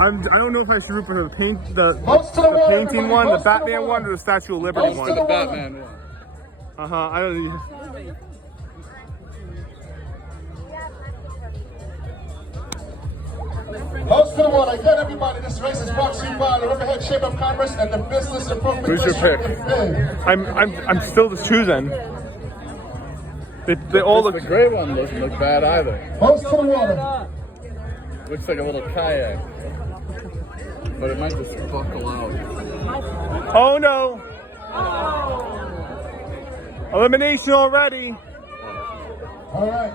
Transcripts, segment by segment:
I don't know if I should root for the Votes to the wall, painting everybody. one, the Votes to the Batman wall. one, or the Statue of Liberty Votes one. to the The wall. Batman one. I don't. Votes to the wall. Again, everybody, this race is brought to you by the Riverhead Chamber of Commerce and the Business Improvement Who's your District pick? in Bend. I'm still just choosing. They all The look. gray one doesn't look bad either. Votes to the water. Looks like a little kayak. But it might just buckle out. Oh no! Elimination already. All right.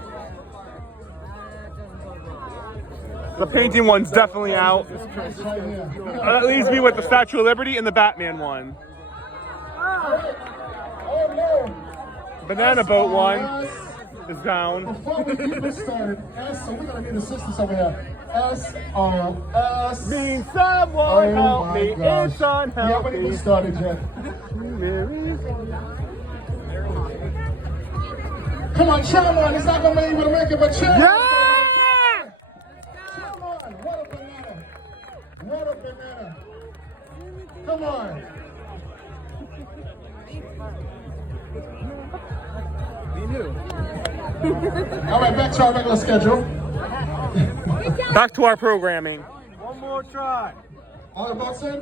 The painting one's definitely out. Right here. That leaves me with the Statue of Liberty and the Batman one. Oh no. Banana boat one is down. Before we even started, so we're gonna need assistance over here. SOS. Mean someone help me, it's We haven't unhealthy. even started yet. Come on, Charmon. It's not gonna be able to make it, but Charmon. Yeah! Charmon. What a banana. What a banana. Come on. All right, back to our regular schedule. Back to our programming. One more try. All the boats in?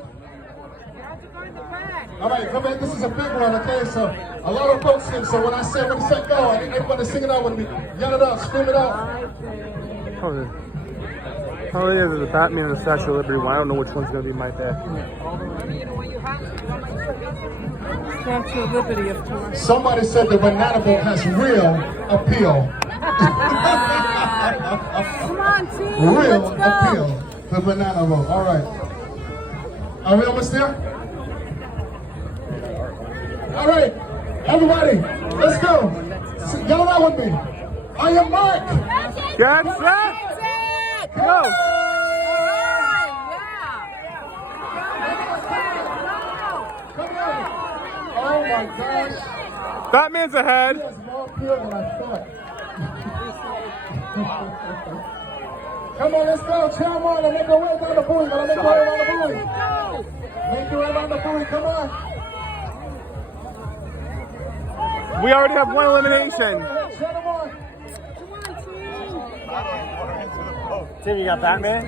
All right, come in. This is a big one, okay? So a lot of boats in. So when I say ready, set, go, I need everybody to sing it out with me. Yell it out, scream it out. Oh yeah, there's the Batman and the Statue of Liberty one. I don't know which one's gonna be my pick. Statue of Liberty, of course. Somebody said the banana boat has real appeal. Come on, team. Real Let's go. appeal. The banana boat. All right. Are we almost there? All right, everybody, let's go. Yell it out with me. On your mark. Get set, go! Come on. Oh my gosh. Batman's ahead. He has more appeal than I thought. Come on, let's go. Chime on and make our way down the buoy. Gotta make our way down the buoy. Make your way down the buoy. Come on. We already have one elimination. Shut him on. Tim, you got Batman?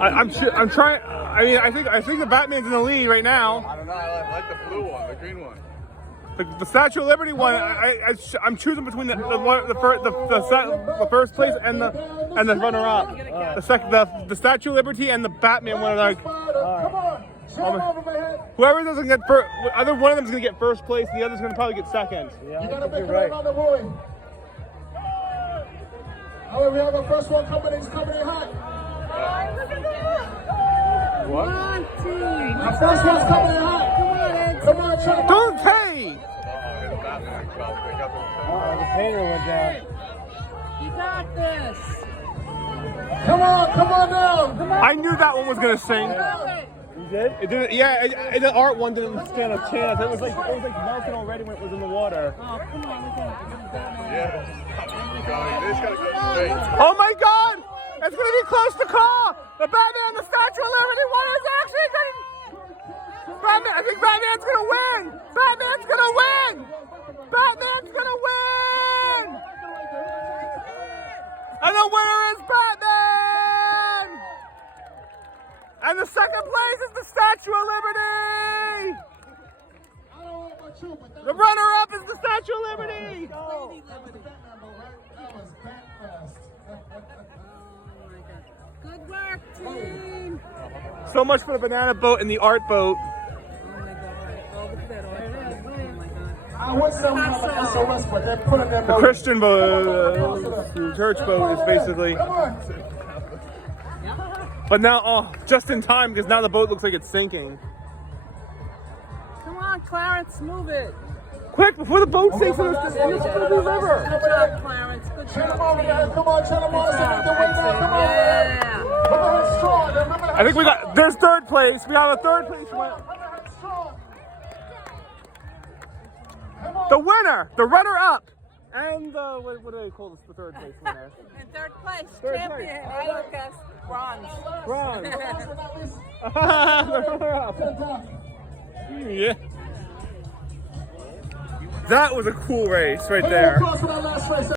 I'm trying. I mean, I think the Batman's in the lead right now. I don't know. I like the blue one, the green one. The Statue of Liberty one. I'm choosing between the first place and the runner-up. The Statue of Liberty and the Batman one are like. Come on. Shut him over my head. Whoever doesn't get first, either one of them is gonna get first place. The other's gonna probably get second. Yeah, You I gotta think make you're your way right. down the buoy. All right, we have our first one coming in. It's coming in hot. What? Come on, team. Our first one's coming in hot. Come on, Ed. Come on, Chime. Don't pay. The painter went down. You got this. Come on now. Come on. I knew that one was gonna sing. Do it. You did? It didn't. Yeah, the art one didn't stand a chance. It was like melting already when it was in the water. Oh, come on. We can Yeah. They just gotta go straight. Oh my God! It's gonna be close to call. The Batman and the Statue of Liberty one is actually going. Batman. I think Batman's gonna win. Batman's gonna win. Batman's gonna win. And the winner is Batman. And the second place is the Statue of Liberty. I don't know about you, but that The runner-up is the Statue of Liberty. was Batman boat, right? That was that fast. Good work, team. So much for the banana boat and the art boat. Oh, my God. Oh, look at that. Oh, my God. I would say we have an SOS, but they're putting them The Christian boat, church boat is basically. Come on. But now, just in time because now the boat looks like it's sinking. Come on, Clarence. Move it. Quick, before the boat sinks in the river. Good job, Clarence. Good Turn them job. over, guys. Come on, turn them on. So make the way down. Come on. Yeah. Come on, strong. Remember I think we got, there's third place. We have a third place winner. strong. Come on. The winner, the runner-up, And what do they call this? The third place winner? In third place, Third champion, place. Lucas, bronze. Bronze. Yeah. That was a cool race right there. Applause for that last race.